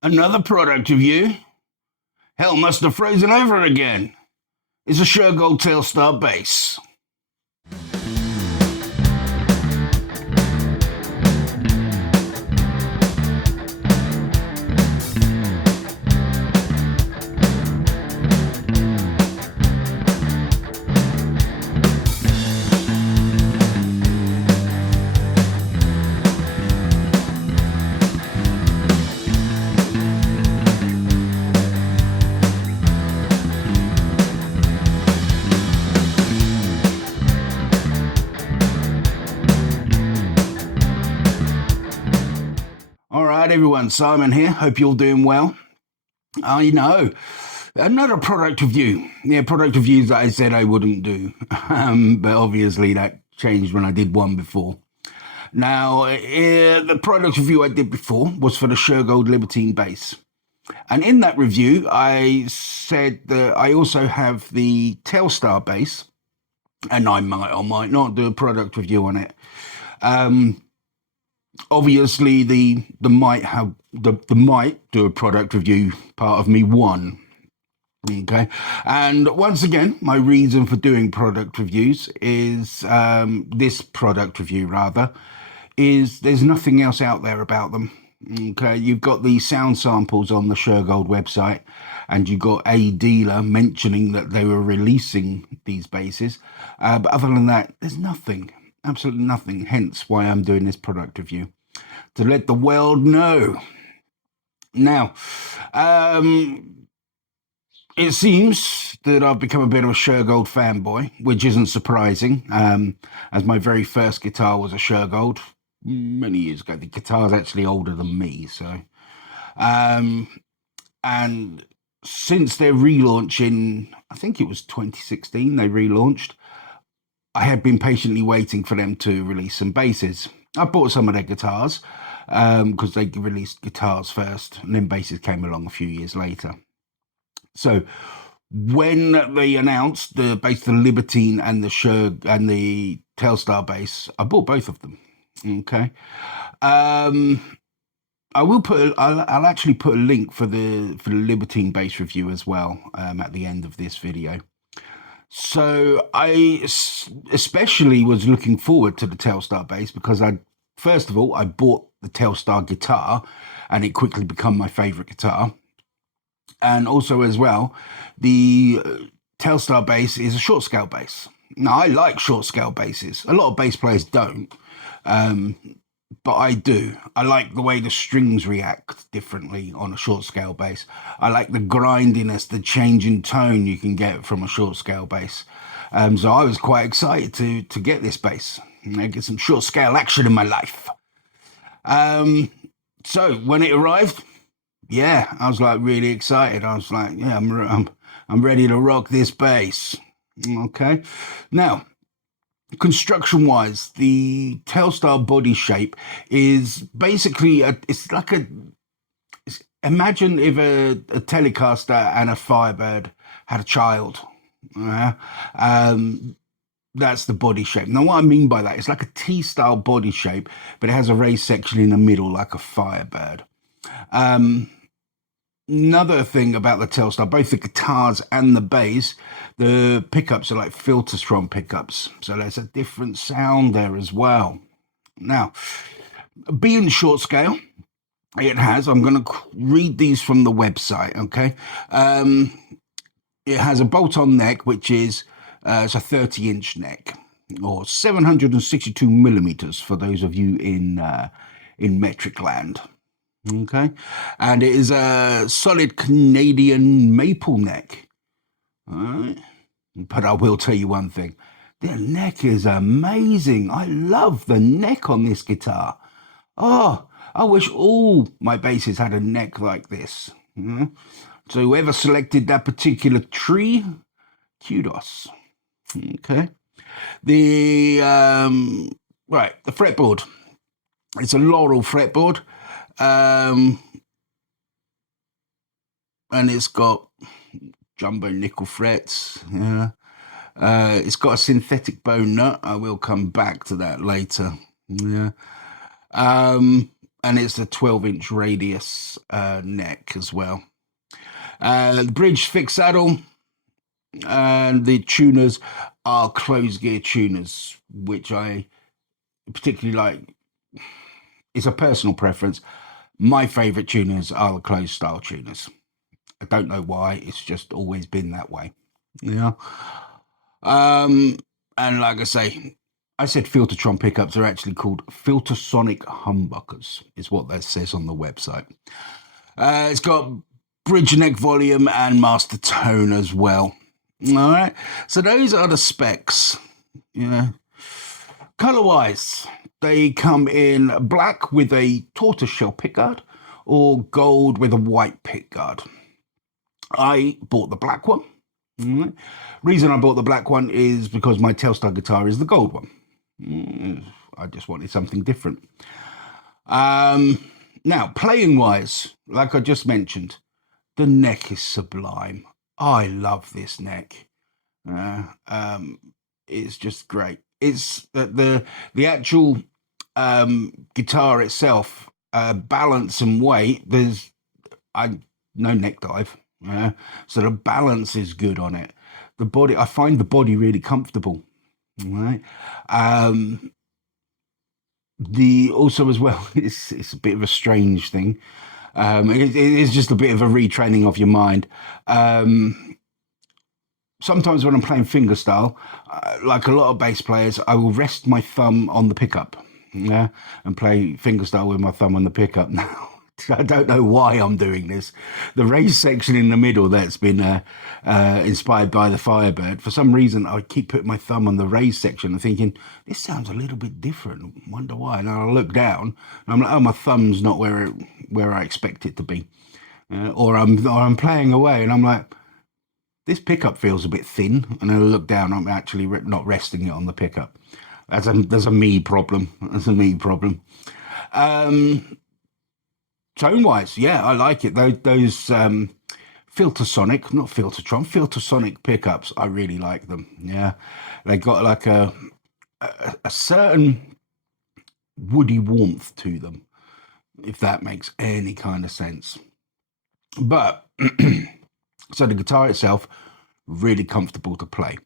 Another product review. Hell must have frozen over again. It's a Shergold Telstar Bass. All right, everyone, Simon here. Hope you're all doing well. I know. Another product review. Yeah, product reviews that I said I wouldn't do. But obviously that changed when I did one before. Now, the product review I did before was for the Shergold Libertine Bass. And in that review, I said that I also have the Telstar Bass, and I might or might not do a product review on it. Obviously, the might do a product review part of me won. Okay, and once again, my reason for doing product reviews is this product review rather is there's nothing else out there about them. Okay, you've got the sound samples on the Shergold website, and you got a dealer mentioning that they were releasing these basses, but other than that, there's nothing. Absolutely nothing, hence why I'm doing this product review, to let the world know. Now, it seems that I've become a bit of a Shergold fanboy, which isn't surprising, as my very first guitar was a Shergold many years ago. The guitar's actually older than me, so... and since their relaunch in, I think it was 2016, they relaunched, I had been patiently waiting for them to release some basses. I bought some of their guitars because they released guitars first, and then basses came along a few years later. So when they announced the bass, the Libertine and the Telstar bass, I bought both of them. Okay. I will put. I'll actually put a link for the Libertine bass review as well at the end of this video. So I especially was looking forward to the Telstar bass because first of all, I bought the Telstar guitar and it quickly became my favorite guitar. And also as well, the Telstar bass is a short scale bass. Now, I like short scale basses. A lot of bass players don't, but I do. I like the way the strings react differently on a short scale bass. I like the grindiness, the change in tone you can get from a short scale bass. So I was quite excited to get this bass. Get some short scale action in my life. So when it arrived, yeah, I was like really excited. I was like, yeah, I'm ready to rock this bass. Okay. Now, construction wise, the Telstar body shape is basically imagine if a Telecaster and a Firebird had a child. That's the body shape. Now, what I mean by that, it's like a T-style body shape, but it has a raised section in the middle like a Firebird. Another thing about the Telstar, both the guitars and the bass, the pickups are like Filterstrom pickups. So there's a different sound there as well. Now, being short scale, it has, I'm going to read these from the website, okay? It has a bolt-on neck, which is it's a 30-inch neck, or 762 millimeters for those of you in metric land. Okay, and it is a solid Canadian maple neck. All right, but I will tell you one thing: the neck is amazing. I love the neck on this guitar. Oh, I wish all my basses had a neck like this. So whoever selected that particular tree, kudos. Okay, the the fretboard. It's a Laurel fretboard. And it's got jumbo nickel frets. Yeah. It's got a synthetic bone nut. I will come back to that later. Yeah. and it's a 12-inch radius neck as well. The bridge fixed saddle, and the tuners are closed gear tuners, which I particularly like. It's a personal preference. My favourite tuners are the closed style tuners. I don't know why, it's just always been that way. Yeah. And like I said Filtertron pickups are actually called Filtersonic humbuckers, is what that says on the website. It's got bridge neck volume and master tone as well. All right, so those are the specs. Yeah. Color wise, they come in black with a tortoiseshell pickguard or gold with a white pickguard. I bought the black one. Reason I bought the black one is because my Telstar guitar is the gold one. I just wanted something different. Now, playing wise, like I just mentioned, the neck is sublime. I love this neck. It's just great. It's the actual guitar itself, balance and weight. There's no neck dive, so the balance is good on it. The body, I find the body really comfortable. Right. The also as well, it's a bit of a strange thing. It is just a bit of a retraining of your mind. Sometimes when I'm playing fingerstyle, like a lot of bass players, I will rest my thumb on the pickup, and play fingerstyle with my thumb on the pickup. Now, I don't know why I'm doing this. The raised section in the middle that's been inspired by the Firebird, for some reason I keep putting my thumb on the raised section and thinking, this sounds a little bit different. Wonder why. And I look down and I'm like, oh, my thumb's not where I expect it to be. Or I'm playing away and I'm like, this pickup feels a bit thin, and then I look down, I'm actually not resting it on the pickup. There's a me problem. That's a me problem. Tone-wise, yeah, I like it. Those Filtersonic, not Filtertron, Filtersonic pickups, I really like them. Yeah, they got like a certain woody warmth to them, if that makes any kind of sense. But so the guitar itself, really comfortable to play,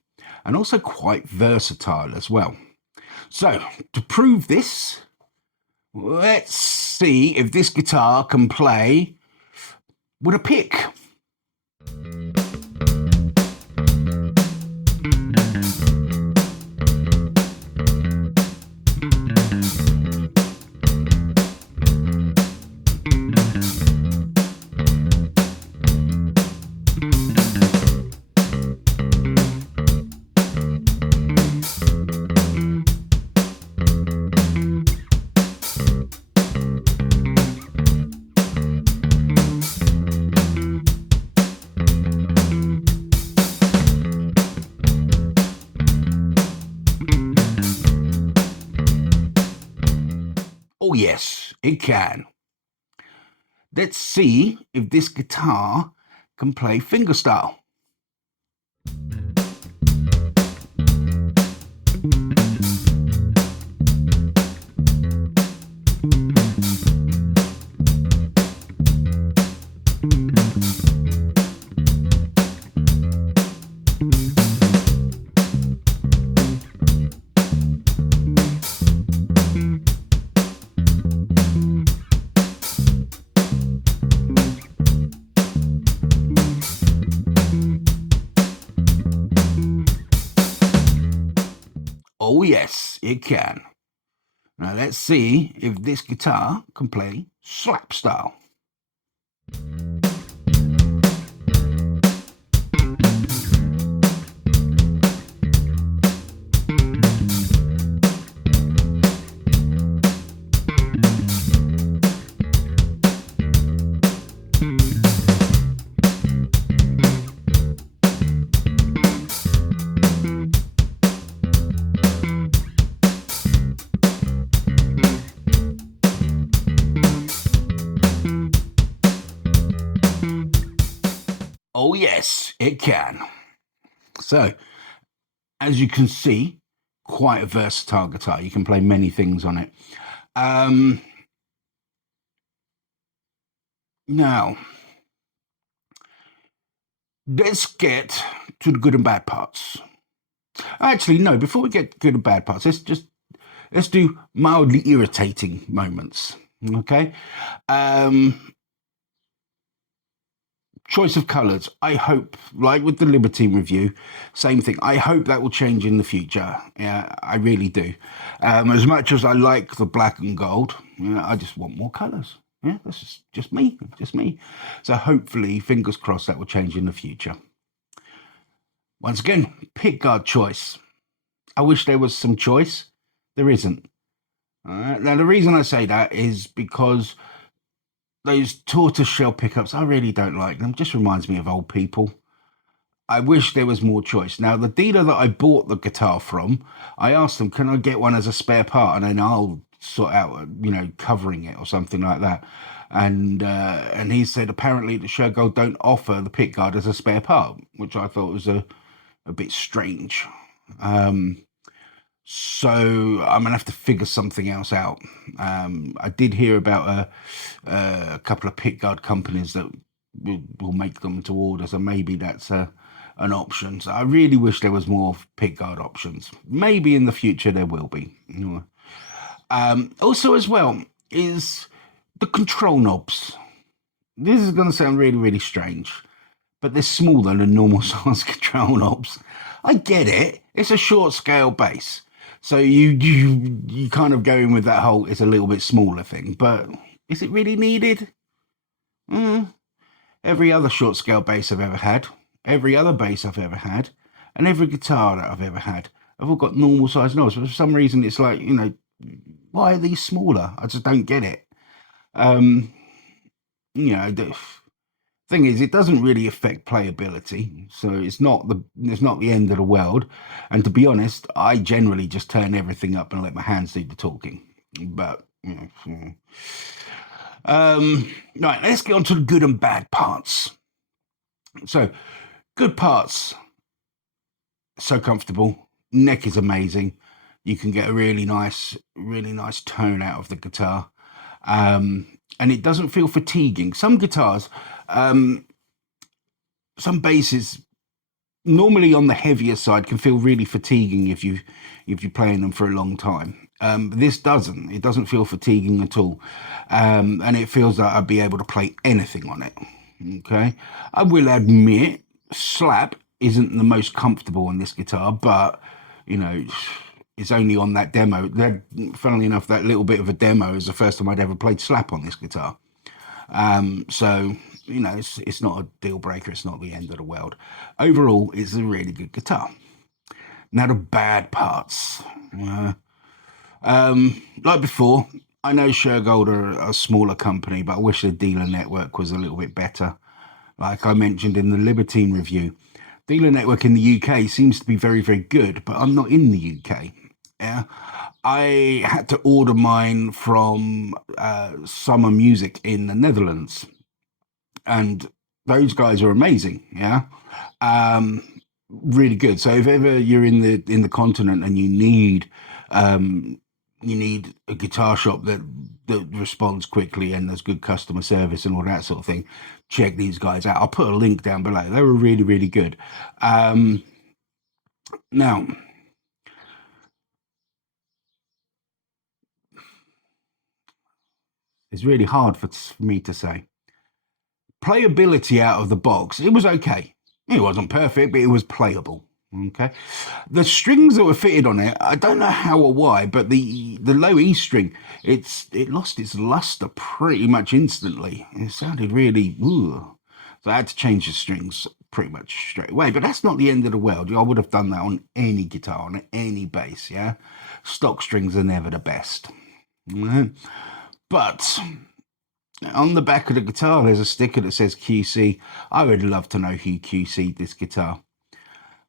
and also quite versatile as well. So to prove this, let's see if this guitar can play with a pick. Oh yes, it can. Let's see if this guitar can play fingerstyle. Oh yes, it can. Now let's see if this guitar can play slap style. Oh yes, it can. So, as you can see, quite a versatile guitar. You can play many things on it. Now, let's get to the good and bad parts. Actually, no, before we get to good and bad parts, let's do mildly irritating moments. Okay. Um, choice of colours. I hope, like with the Libertine review, same thing. I hope that will change in the future. Yeah, I really do. As much as I like the black and gold, I just want more colours. Yeah, that's just me, just me. So hopefully, fingers crossed, that will change in the future. Once again, pick guard choice. I wish there was some choice. There isn't. Now, the reason I say that is because those tortoiseshell pickups, I really don't like them. Just reminds me of old people. I wish there was more choice. Now, the dealer that I bought the guitar from, I asked them, can I get one as a spare part? And then I'll sort out, covering it or something like that. And he said apparently the Shergold don't offer the pickguard as a spare part, which I thought was a bit strange. So I'm gonna have to figure something else out. I did hear about a couple of pickguard companies that will make them to order, so maybe that's an option. So I really wish there was more pickguard options. Maybe in the future there will be. Also, as well, is the control knobs. This is going to sound really, really strange, but they're smaller than normal size control knobs. I get it. It's a short scale bass. So you kind of go in with that whole it's a little bit smaller thing, but is it really needed? Mm. Every other short scale bass I've ever had, every other bass I've ever had, and every guitar that I've ever had, have all got normal size knobs. But for some reason, it's like, why are these smaller? I just don't get it. Um, the thing is, it doesn't really affect playability, so it's not the end of the world. And to be honest, I generally just turn everything up and let my hands do the talking. But right, let's get on to the good and bad parts. So, good parts, so comfortable. Neck is amazing. You can get a really nice tone out of the guitar. And it doesn't feel fatiguing. Some guitars, some basses, normally on the heavier side, can feel really fatiguing if you're playing them for a long time. But this doesn't. It doesn't feel fatiguing at all, and it feels like I'd be able to play anything on it. Okay, I will admit, slap isn't the most comfortable on this guitar, but you know, it's only on that demo. That, funnily enough, that little bit of a demo is the first time I'd ever played slap on this guitar. So it's not a deal breaker. It's not the end of the world. Overall, it's a really good guitar. Now the bad parts. Like before, I know Shergold are a smaller company, but I wish the dealer network was a little bit better. Like I mentioned in the Libertine review, dealer network in the UK seems to be very, very good, but I'm not in the UK. Yeah, I had to order mine from Summer Music in the Netherlands, and those guys are amazing. Yeah, really good. So if ever you're in the continent and you need a guitar shop that responds quickly and there's good customer service and all that sort of thing, check these guys out. I'll put a link down below. They were really, really good. Now, it's really hard for me to say. Playability out of the box, it was okay. It wasn't perfect, but it was playable. Okay. The strings that were fitted on it, I don't know how or why, but the low E string, it lost its luster pretty much instantly. It sounded really ooh. So I had to change the strings pretty much straight away. But that's not the end of the world. I would have done that on any guitar, on any bass, yeah. Stock strings are never the best. But on the back of the guitar, there's a sticker that says QC. I would love to know who QC'd this guitar.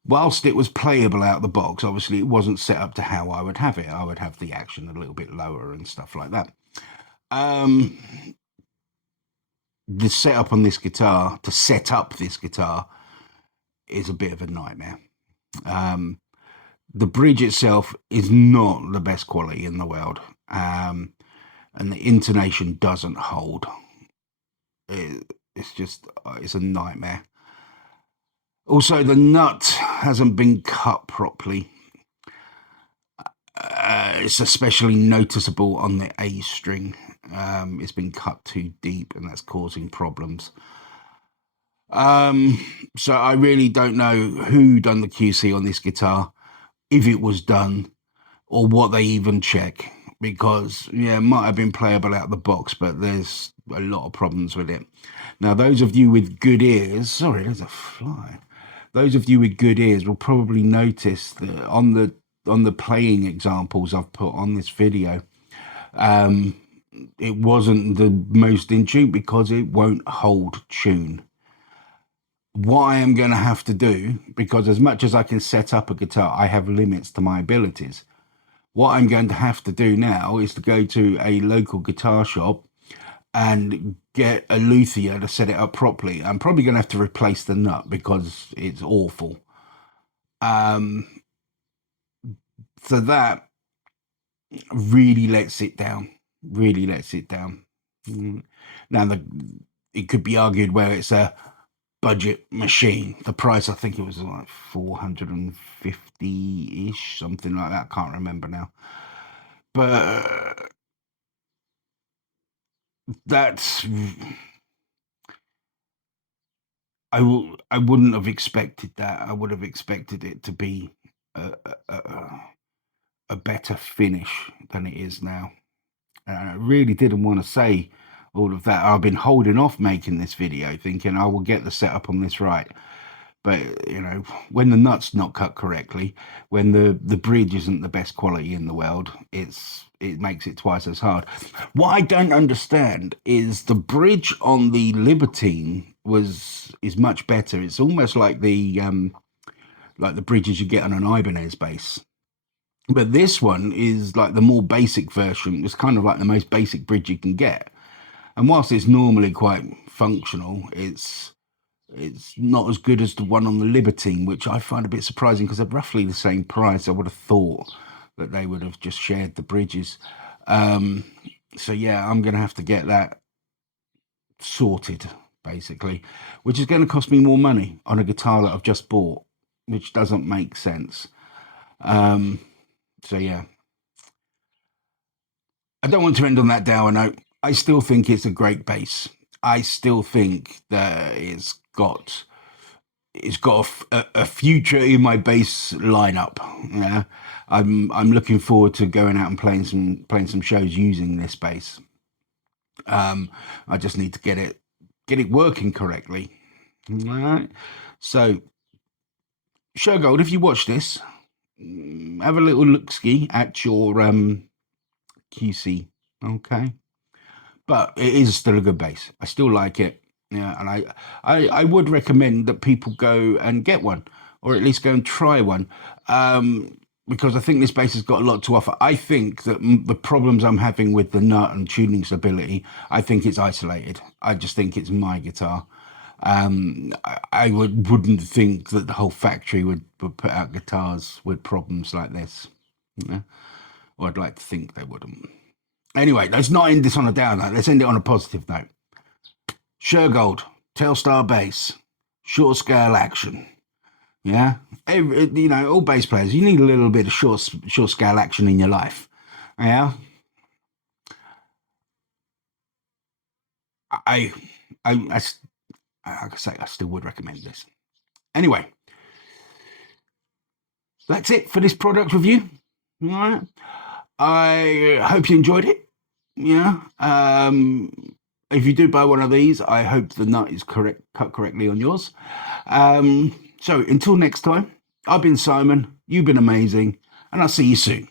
Whilst it was playable out of the box, obviously it wasn't set up to how I would have it. I would have the action a little bit lower and stuff like that. The setup on this guitar, to set up this guitar, is a bit of a nightmare. The bridge itself is not the best quality in the world, and the intonation doesn't hold. It's just, it's a nightmare. Also, the nut hasn't been cut properly. It's especially noticeable on the A string. It's been cut too deep, and that's causing problems. Um, so I really don't know who done the QC on this guitar, if it was done, or what they even check. Because yeah, it might have been playable out of the box, but there's a lot of problems with it. Now, those of you with good ears, sorry, there's a fly. Those of you with good ears will probably notice that on the playing examples I've put on this video, it wasn't the most in tune because it won't hold tune. What I am going to have to do, because as much as I can set up a guitar, I have limits to my abilities. What I'm going to have to do now is to go to a local guitar shop and get a luthier to set it up properly. I'm probably going to have to replace the nut because it's awful. So that really lets it down. Really lets it down. Now, it could be argued where it's a budget machine. The price, I think it was like 450-ish, something like that. I can't remember now. But that's... I wouldn't have expected that. I would have expected it to be a, a, a a better finish than it is now. And I really didn't want to say all of that. I've been holding off making this video thinking I will get the setup on this right. But, you know, when the nut's not cut correctly, when the bridge isn't the best quality in the world, it makes it twice as hard. What I don't understand is the bridge on the Libertine is much better. It's almost like the bridges you get on an Ibanez bass. But this one is like the more basic version. It's kind of like the most basic bridge you can get. And whilst it's normally quite functional, it's not as good as the one on the Libertine, which I find a bit surprising because they're roughly the same price. I would have thought that they would have just shared the bridges. So yeah, I'm going to have to get that sorted, basically, which is going to cost me more money on a guitar that I've just bought, which doesn't make sense. So yeah, I don't want to end on that dour note. I still think it's a great bass. I still think that it's got a future in my bass lineup. Yeah, I'm looking forward to going out and playing some shows using this bass. I just need to get it working correctly. All right. So, Shergold, if you watch this, have a little look-ski at your QC. Okay. But it is still a good bass. I still like it. Yeah, and I would recommend that people go and get one, or at least go and try one, because I think this bass has got a lot to offer. I think that the problems I'm having with the nut and tuning stability, I think it's isolated. I just think it's my guitar. I wouldn't think that the whole factory would put out guitars with problems like this. Yeah? Or I'd like to think they wouldn't. Anyway, let's not end this on a down note. Let's end it on a positive note. Shergold Telstar Bass, short scale action. Yeah, all bass players, you need a little bit of short scale action in your life. Yeah, I, like I say, I still would recommend this. Anyway, that's it for this product review. All right, I hope you enjoyed it. Yeah. If you do buy one of these, I hope the nut is cut correctly on yours. So until next time, I've been Simon, you've been amazing, and I'll see you soon.